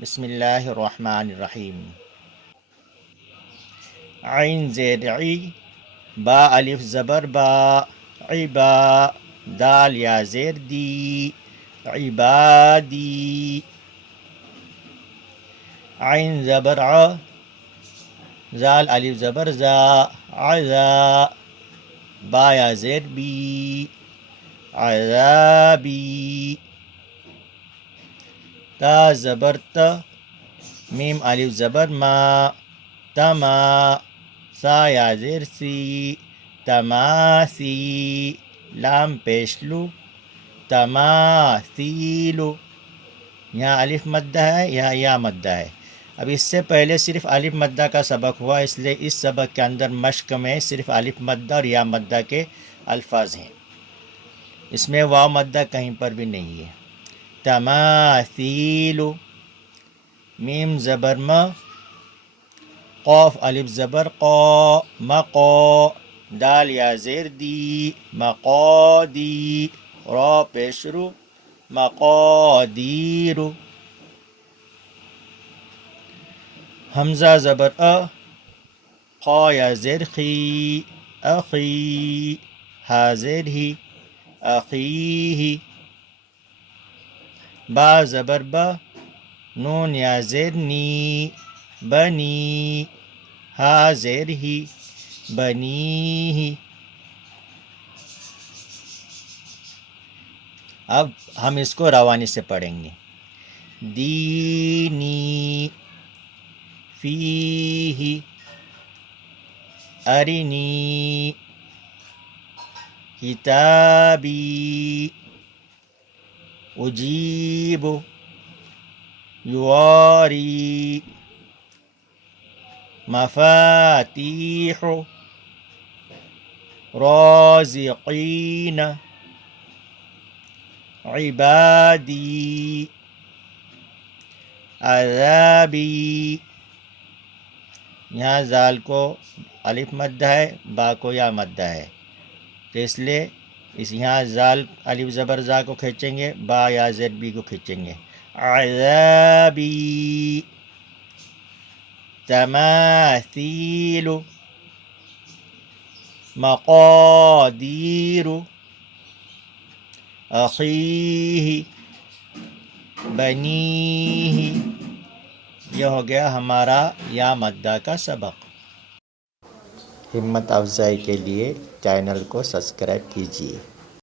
بسم اللہ الرحمن الرحیم۔ عین زیر عی، با الف زبر با، عبا، دال یا زیر دی، عبادی۔ عین زبر ع، زال الف زبر زا، عزا، با یا زیر بی، عذابی۔ تا زبر تا، میم الف زبر ما، تما، سا یا زیر سی، تماسی، لام پیشلو، تماثیلو۔ یہاں الف مدہ ہے، یہاں یا مدہ ہے۔ اب اس سے پہلے صرف الف مدہ کا سبق ہوا، اس لیے اس سبق کے اندر مشق میں صرف الف مدہ اور یا مدہ کے الفاظ ہیں، اس میں واو مدہ کہیں پر بھی نہیں ہے۔ تماثیل، میم زبر م، قوف الف زبر قو، مقو، دال یا زیر دی، مقادی، را پیشرو، مقادیر۔ حمزہ زبر ا، خا یا زیر خی، اخی، ہا زیر ہی، اخیہ۔ با زبر با، نون یا زیر نی، بنی، ہا زیر ہی، بنیہ۔ اب ہم اس کو روانی سے پڑھیں گے۔ دینی، فیہ، ارنی، کتابی، اجیب، یواری، مفاتیح، رازقین، عبادی، عذابی۔ یہاں زال کو الف مدہ ہے، با کو یا مدہ ہے، تو اس لیے یہاں زال الف زبر زا کو کھینچیں گے، با یا زیر بی کو کھینچیں گے۔ عذابی، تماثیل، مقادیر، اخیہ، بنیہ۔ یہ ہو گیا ہمارا یا مدہ کا سبق۔ ہمت افزائی کے لیے چینل کو سبسکرائب کیجئے۔